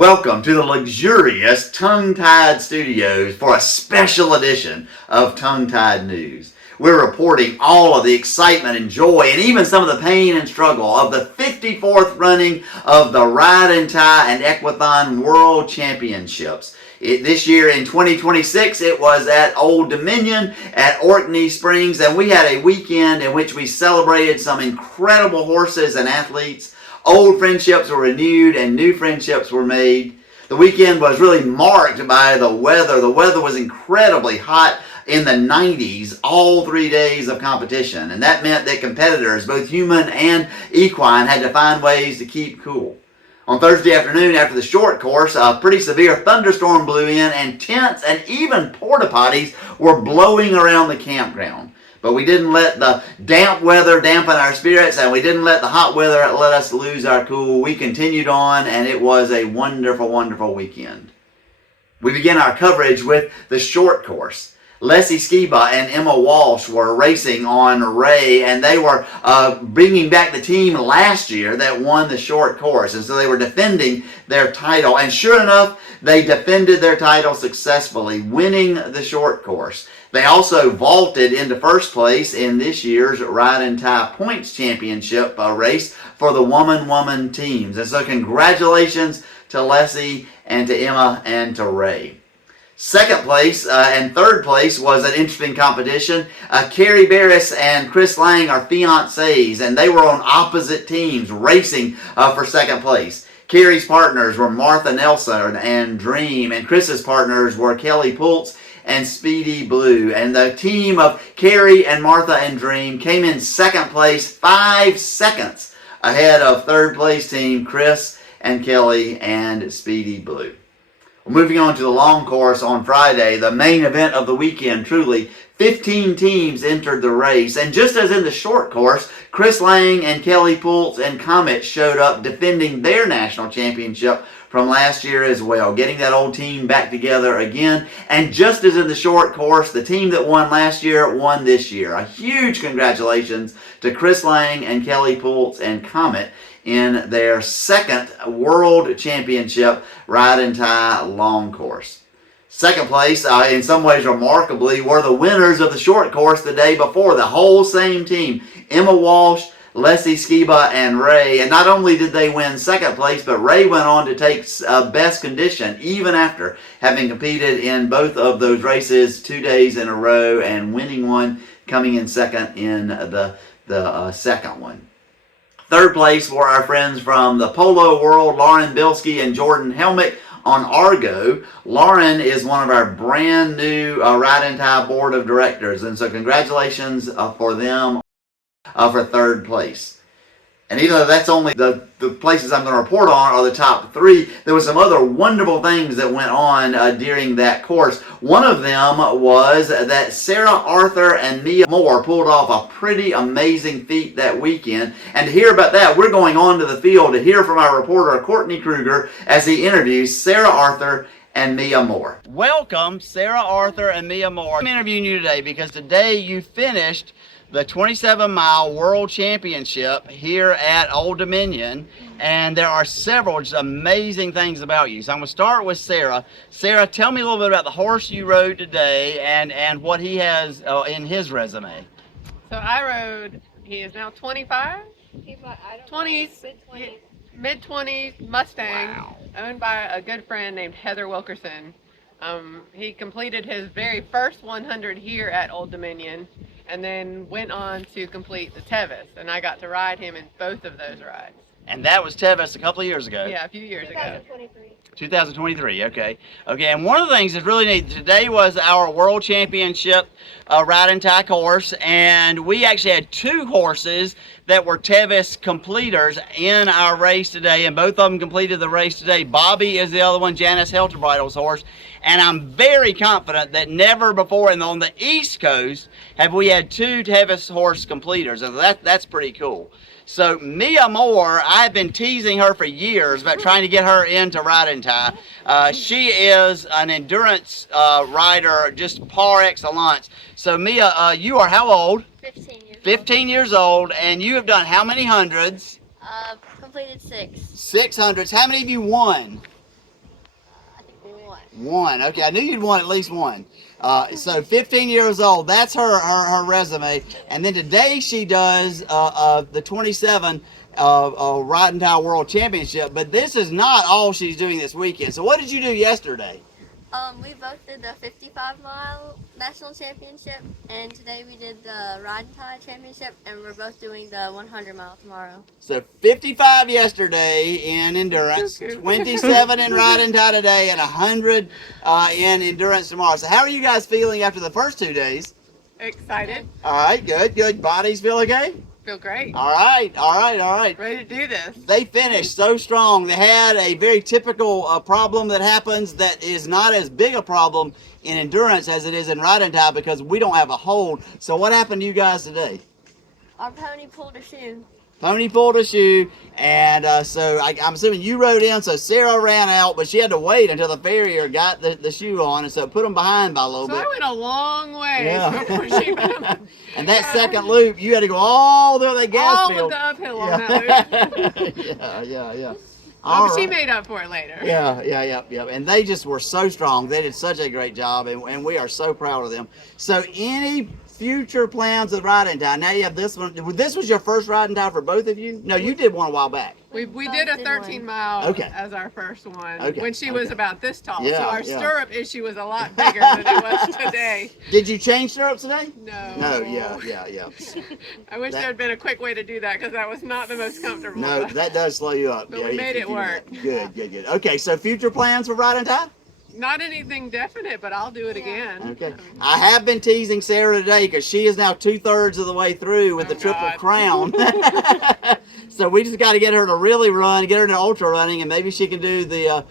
Welcome to the luxurious Tongue-Tied Studios for a special edition of Tongue-Tied News. We're reporting all of the excitement and joy and even some of the pain and struggle of the 54th running of the Ride and Tie and Equathon World Championships. This year in 2026, it was at Old Dominion at Courtney Springs, and we had a weekend in which we celebrated some incredible horses and athletes. Old friendships were renewed and new friendships were made. The weekend was really marked by the weather. The weather was incredibly hot in the 90s all 3 days of competition, and that meant that competitors, both human and equine, had to find ways to keep cool. On Thursday afternoon, after the short course, a pretty severe thunderstorm blew in, and tents and even porta potties were blowing around the campground. But we didn't let the damp weather dampen our spirits, and we didn't let the hot weather let us lose our cool. We continued on, and it was a wonderful, wonderful weekend. We began our coverage with the short course. Leslie Skiba and Emma Walsh were racing on Ray, and they were bringing back the team last year that won the short course. And so they were defending their title. And sure enough, they defended their title successfully, winning the short course. They also vaulted into first place in this year's Ride and Tie Points Championship race for the woman-woman teams. And so congratulations to Leslie and to Emma and to Ray. Second place and third place was an interesting competition. Carrie Barris and Chris Lang are fiancés, and they were on opposite teams racing for second place. Carrie's partners were Martha Nelson and Dream, and Chris's partners were Kelly Pultz and Speedy Blue. And the team of Carrie and Martha and Dream came in second place, 5 seconds ahead of third place team Chris and Kelly and Speedy Blue. Moving on to the long course on Friday, the main event of the weekend, truly, 15 teams entered the race. And just as in the short course, Chris Lang and Kelly Pultz and Comet showed up defending their national championship from last year as well, getting that old team back together again. And just as in the short course, the team that won last year won this year. A huge congratulations to Chris Lang and Kelly Pultz and Comet in their second World Championship Ride and Tie long course. Second place, in some ways remarkably, were the winners of the short course the day before. The whole same team, Emma Walsh, Leslie Skiba, and Ray. And not only did they win second place, but Ray went on to take best condition, even after having competed in both of those races 2 days in a row and winning one, coming in second in the second one. Third place were our friends from the Polo World, Lauren Bilski and Jordan Helmick on Argo. Lauren is one of our brand new Ride and Tie Board of Directors, and so congratulations for them for third place. And even though that's only the places I'm going to report on are the top 3, there were some other wonderful things that went on during that course. One of them was that Sarah Arthur and Mia Moore pulled off a pretty amazing feat that weekend. And to hear about that, we're going on to the field to hear from our reporter, Courtney Krueger, as he interviews Sarah Arthur and Mia Moore. Welcome, Sarah Arthur and Mia Moore. I'm interviewing you today because today you finished the 27-mile World Championship here at Old Dominion, and there are several just amazing things about you. So I'm going to start with Sarah. Sarah, tell me a little bit about the horse you rode today and what he has in his resume. So I rode, he is now 25? 20s, mid-20s Mustang, wow, owned by a good friend named Heather Wilkerson. He completed his very first 100 here at Old Dominion, and then went on to complete the Tevis, and I got to ride him in both of those rides. And that was Tevis a couple of years ago? Yeah, a few years ago. 2023, okay. Okay, and one of the things that's really neat, today was our World Championship Ride and Tie course, and we actually had 2 horses that were Tevis completers in our race today, and both of them completed the race today. Bobby is the other one, Janice Helterbridle's horse, and I'm very confident that never before on the East Coast have we had 2 Tevis horse completers, and that's pretty cool. So Mia Moore, I've been teasing her for years about trying to get her into Ride and Tie. She is an endurance rider, just par excellence. So Mia, you are how old? 15 years 15 years old, and you have done how many hundreds? Completed 6. 600s. How many have you won? One. Okay, I knew you'd won at least one. So 15 years old. That's her resume. And then today she does the 27 Riding Tire World Championship. But this is not all she's doing this weekend. So what did you do yesterday? We both did the 55-mile national championship, and today we did the riding tie championship, and we're both doing the 100-mile tomorrow. So 55 yesterday in endurance, 27 in riding tie today, and 100 in endurance tomorrow. So how are you guys feeling after the first 2 days? Excited. All right, good. Bodies feel okay? Feel great. All right. Ready to do this. They finished so strong. They had a very typical problem that happens that is not as big a problem in endurance as it is in riding tie because we don't have a hold. So what happened to you guys today? Our pony pulled a shoe. Pony pulled a shoe, and so I'm assuming you rode in, so Sarah ran out, but she had to wait until the farrier got the shoe on, and so it put them behind by a little bit. So I went a long way before she went. And that second loop, you had to go all the way to the gas field. All with the uphill on that loop. Yeah. Oh, but she made up for it later. Yeah. And they just were so strong. They did such a great job, and we are so proud of them. So any future plans with riding tie? Now you have this one. This was your first riding tie for both of you? No, you did one a while back. We did a 13-mile as our first one when she was about this tall. Yeah, so our stirrup issue was a lot bigger than it was today. Did you change stirrups today? No. Yeah. I wish there had been a quick way to do that because that was not the most comfortable. No, that does slow you up. But we made it work. Good. Okay, so future plans for riding tie? Not anything definite, but I'll do it again. Okay. I have been teasing Sarah today because she is now 2/3 of the way through with the Triple Crown. So we just got to get her to really run, get her into ultra running, and maybe she can do the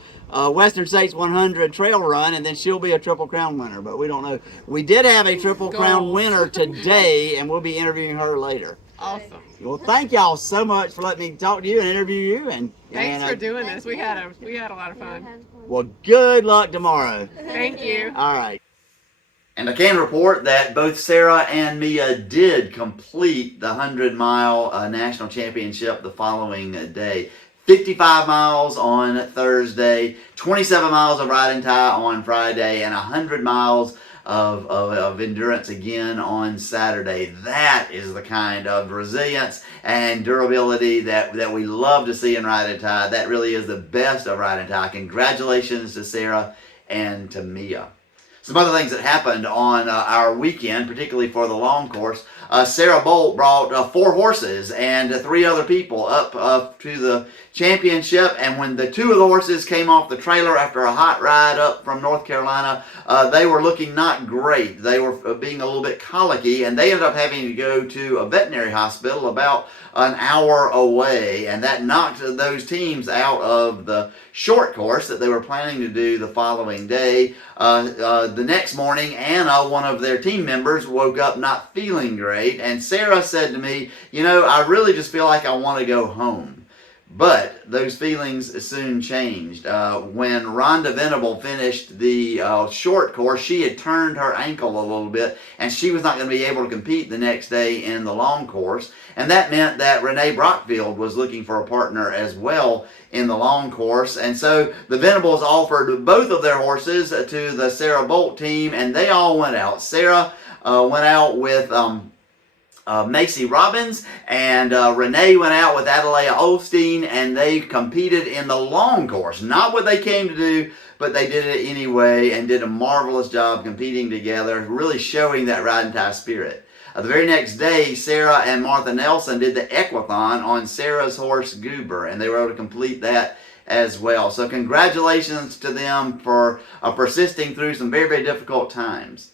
Western States 100 trail run, and then she'll be a Triple Crown winner. But we don't know. We did have a Triple Crown winner today, and we'll be interviewing her later. Awesome. Well, thank y'all so much for letting me talk to you and interview you. And thanks for doing this. We had a lot of fun. Well, good luck tomorrow. Thank you. All right. And I can report that both Sarah and Mia did complete the 100-mile national championship the following day. 55 miles on Thursday, 27 miles of riding tie on Friday, and 100 miles of endurance again on Saturday. That is the kind of resilience and durability that we love to see in riding tie. That really is the best of riding tie. Congratulations to Sarah and to Mia. Some other things that happened on our weekend, particularly for the long course. Sarah Bolt brought 4 horses and 3 other people up to the championship, and when the 2 of the horses came off the trailer after a hot ride up from North Carolina, they were looking not great. They were being a little bit colicky, and they ended up having to go to a veterinary hospital about an hour away, and that knocked those teams out of the short course that they were planning to do the following day. The next morning, Anna, one of their team members, woke up not feeling great, and Sarah said to me, I really just feel like I want to go home. But those feelings soon changed. When Rhonda Venable finished the short course, she had turned her ankle a little bit, and she was not going to be able to compete the next day in the long course. And that meant that Renee Brockfield was looking for a partner as well in the long course. And so the Venables offered both of their horses to the Sarah Bolt team, and they all went out. Sarah went out with Macy Robbins, and Renee went out with Adelia Olstein, and they competed in the long course. Not what they came to do, but they did it anyway and did a marvelous job competing together, really showing that riding tie spirit. The very next day, Sarah and Martha Nelson did the Equathon on Sarah's horse Goober, and they were able to complete that as well. So congratulations to them for persisting through some very, very difficult times.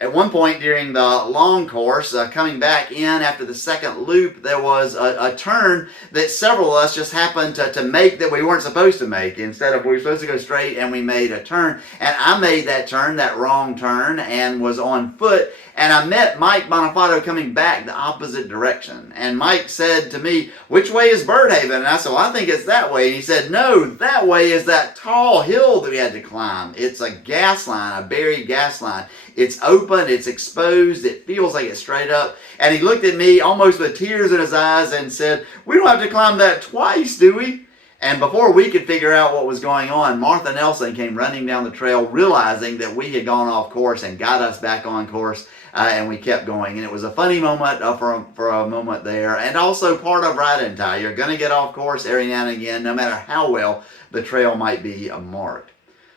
At one point during the long course, coming back in after the second loop, there was a turn that several of us just happened to make that we weren't supposed to make. Instead of we were supposed to go straight, and we made a turn. And I made that turn, that wrong turn, and was on foot. And I met Mike Bonifato coming back the opposite direction. And Mike said to me, "Which way is Birdhaven?" And I said, "Well, I think it's that way." And he said, "No, that way is that tall hill that we had to climb. It's a gas line, a buried gas line. It's open, it's exposed, it feels like it's straight up." And he looked at me almost with tears in his eyes and said, "We don't have to climb that twice, do we?" And before we could figure out what was going on, Martha Nelson came running down the trail, realizing that we had gone off course and got us back on course, and we kept going. And it was a funny moment for a moment there, and also part of ride and tie. You're going to get off course every now and again, no matter how well the trail might be marked.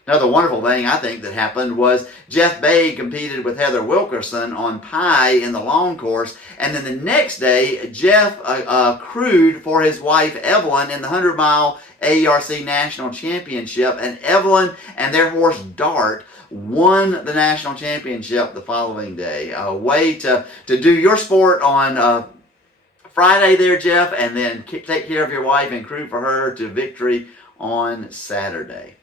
Another wonderful thing I think that happened was Jeff Bay competed with Heather Wilkerson on Pie in the long course, and then the next day Jeff crewed for his wife Evelyn in the 100-mile ARC National Championship, and Evelyn and their horse Dart won the national championship the following day. A way to do your sport on Friday there, Jeff, and then take care of your wife and crew for her to victory on Saturday.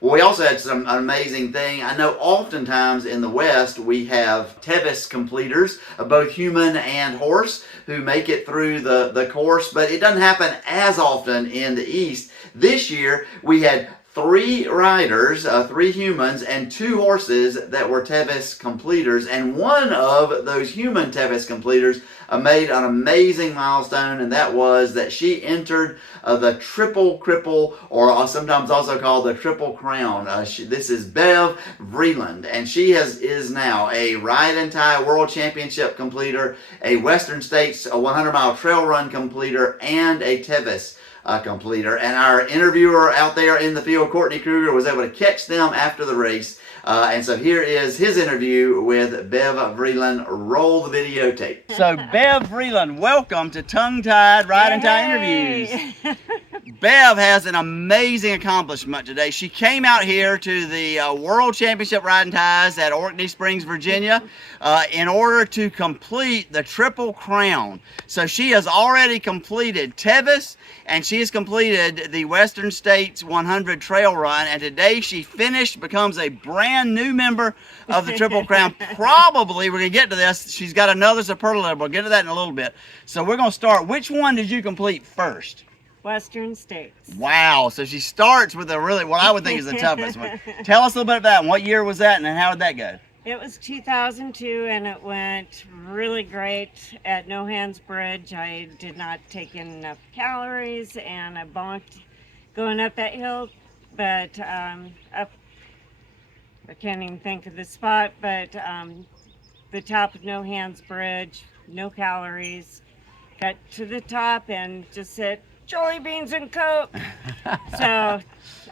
Well, we also had some amazing thing. I know oftentimes in the West we have Tevis completers, both human and horse, who make it through the course, but it doesn't happen as often in the East. This year we had 3 riders, 3 humans, and 2 horses that were Tevis completers, and one of those human Tevis completers made an amazing milestone, and that was that she entered the Triple Cripple, or sometimes also called the Triple Crown. This is Bev Vreeland, and she is now a Ride and Tie World Championship completer, a Western States 100-mile trail run completer, and a Tevis completer. And our interviewer out there in the field, Courtney Krueger, was able to catch them after the race. And so here is his interview with Bev Vreeland. Roll the videotape. So Bev Vreeland, welcome to Tongue Tied Ride and Tie Interviews. Bev has an amazing accomplishment today. She came out here to the World Championship Ride and Ties at Orkney Springs, Virginia, in order to complete the Triple Crown. So she has already completed Tevis, and she has completed the Western States 100 Trail Run, and today she finished, becomes a brand new member of the Triple Crown. Probably, we're going to get to this, she's got another superlative. We'll get to that in a little bit. So we're going to start. Which one did you complete first? Western States. Wow, so she starts with a really, what I would think is the toughest one. Tell us a little bit about it. What year was that, and how did that go? It was 2002, and it went really great at No Hands Bridge. I did not take in enough calories, and I bonked going up that hill, but up, I can't even think of the spot, but the top of No Hands Bridge, no calories, got to the top and just said, Joey Beans and Coke. So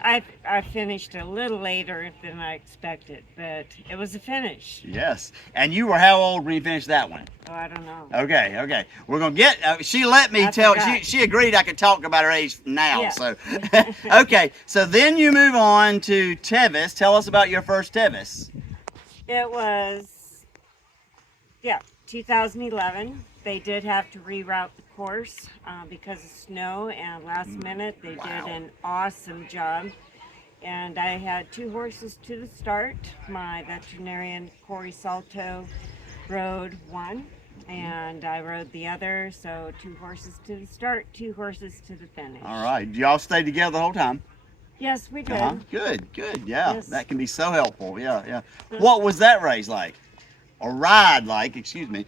I finished a little later than I expected, but it was a finish. Yes. And you were how old when you finished that one? Oh, I don't know. Okay. We're going to get, she let me she agreed I could talk about her age now. Yeah. So, okay. So then you move on to Tevis. Tell us about your first Tevis. It was, 2011. They did have to reroute the course because of snow, and last minute they did an awesome job. And I had 2 horses to the start. My veterinarian, Corey Salto, rode one, and I rode the other. So 2 horses to the start, 2 horses to the finish. All right. Y'all stayed together the whole time? Yes, we did. Good. Yeah, yes. That can be so helpful. Yeah. What was that race like? Or ride like, excuse me.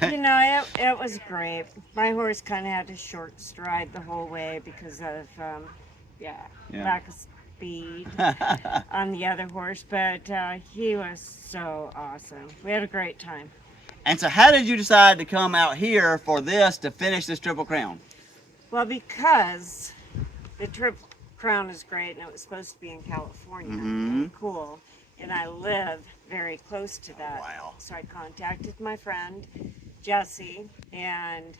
You know, it was great. My horse kind of had a short stride the whole way because of, lack of speed on the other horse. But he was so awesome. We had a great time. And so how did you decide to come out here for this, to finish this Triple Crown? Well, because the Triple Crown is great, and it was supposed to be in California. Mm-hmm. Cool. And I live very close to that. Wow. So I contacted my friend, Jessie, and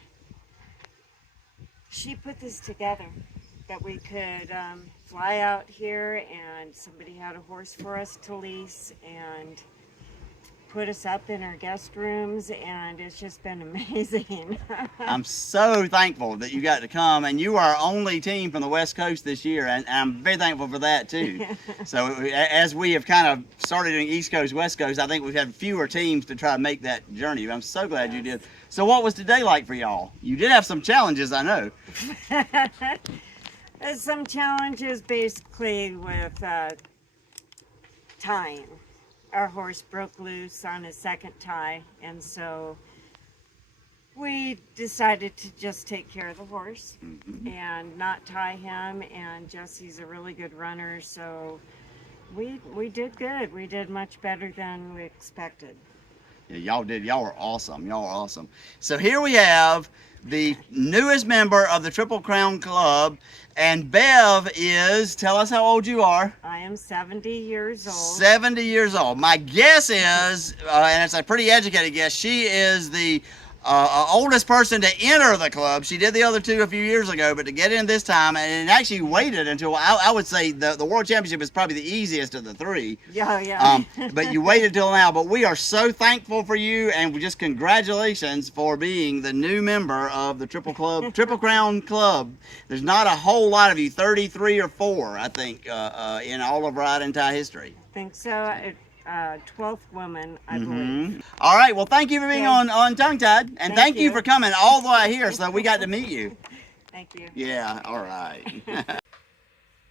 she put this together, that we could fly out here, and somebody had a horse for us to lease and put us up in our guest rooms, and it's just been amazing. I'm so thankful that you got to come, and you are our only team from the West Coast this year, and I'm very thankful for that too. So as we have kind of started doing East Coast, West Coast, I think we've had fewer teams to try to make that journey. I'm so glad you did. So what was today like for y'all? You did have some challenges, I know. There's some challenges basically with tying. Our horse broke loose on his second tie, and so we we decided to just take care of the horse Mm-hmm. and not tie him. And Jesse's a really good runner, so we did good. We did much better than we expected. Yeah, y'all did. Y'all were awesome. Y'all were awesome. So here we have the newest member of the Triple Crown Club, and Bev is, tell us how old you are. I am 70 years old. 70 years old. My guess is, and it's a pretty educated guess, she is the oldest person to enter the club. She did the other two a few years ago, but to get in this time, and actually waited until, I would say the World Championship is probably the easiest of the three. Yeah. But you waited till now. But we are so thankful for you, and just congratulations for being the new member of the Triple Crown Club. There's not a whole lot of you, 33 or 4, I think, in all of Ride and Tie history. I think so. 12th woman, I believe. All right. Well, thank you for being on Tongue Tied, and thank you you for coming all the way here so that we got to meet you. Thank you. Yeah. All right.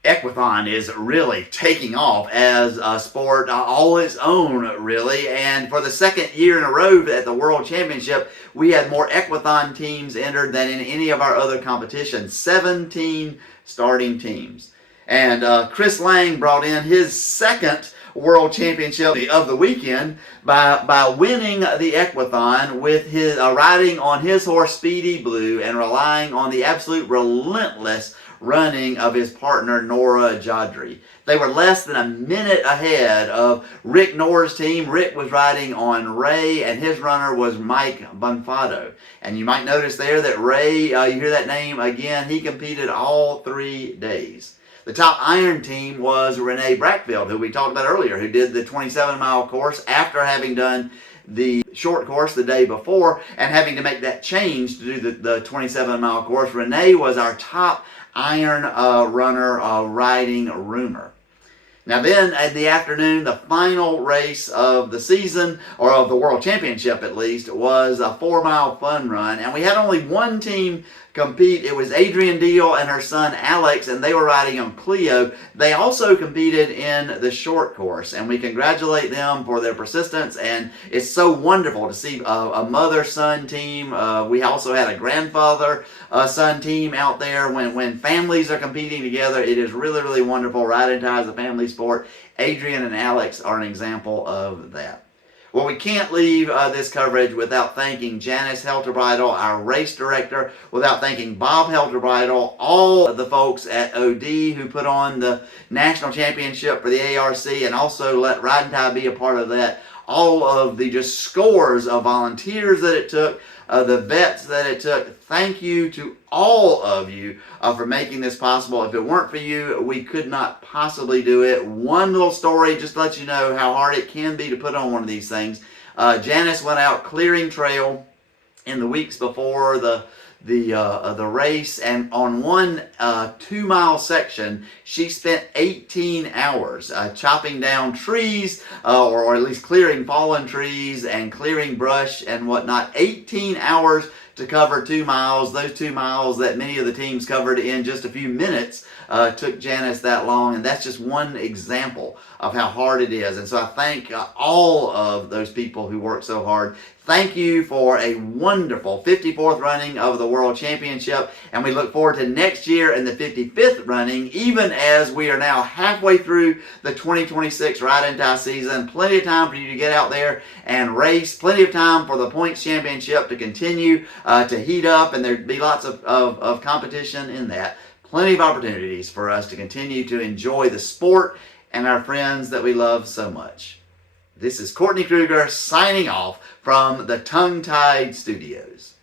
Equathon is really taking off as a sport all its own, really. And for the second year in a row at the World Championship, we had more Equathon teams entered than in any of our other competitions. 17 starting teams. And Chris Lang brought in his second World Championship of the weekend by winning the Equathon with his riding on his horse Speedy Blue and relying on the absolute relentless running of his partner Nora Jodry. They were less than a minute ahead of Rick Nor's team. Rick was riding on Ray, and his runner was Mike Bonfato. And you might notice there that Ray, you hear that name again, he competed all 3 days. The top iron team was Renee Brackfield, who we talked about earlier, who did the 27-mile course after having done the short course the day before and having to make that change to do the 27-mile course. Renee was our top iron runner riding Roomer. Now then, in the afternoon, the final race of the season, or of the World Championship at least, was a 4-mile fun run. And we had only one team compete. It was Adrienne Deal and her son Alex, and they were riding on Clio. They also competed in the short course, and we congratulate them for their persistence. And it's so wonderful to see a mother-son team. We also had a grandfather-son team out there. When families are competing together, it is really, really wonderful. Ride and Tie is a family sport. Adrienne and Alex are an example of that. Well, we can't leave this coverage without thanking Janice Helterbridle, our race director, without thanking Bob Helterbridle, all of the folks at OD who put on the national championship for the ARC and also let Ride and Tie be a part of that. All of the just scores of volunteers that it took, the vets that it took. Thank you to all of you for making this possible. If it weren't for you, we could not possibly do it. One little story just to let you know how hard it can be to put on one of these things. Janice went out clearing trail in the weeks before the race, and on one 2-mile section she spent 18 hours chopping down trees or at least clearing fallen trees and clearing brush and whatnot. 18 hours to cover 2 miles. Those 2 miles that many of the teams covered in just a few minutes took Janice that long, and that's just one example of how hard it is. And so I thank all of those people who work so hard. Thank you for a wonderful 54th running of the World Championship, and we look forward to next year and the 55th running, even as we are now halfway through the 2026 Ride and Tie season. Plenty of time for you to get out there and race. Plenty of time for the Points Championship to continue to heat up, and there'd be lots of competition in that. Plenty of opportunities for us to continue to enjoy the sport and our friends that we love so much. This is Courtney Krueger signing off from the Tongue Tied Studios.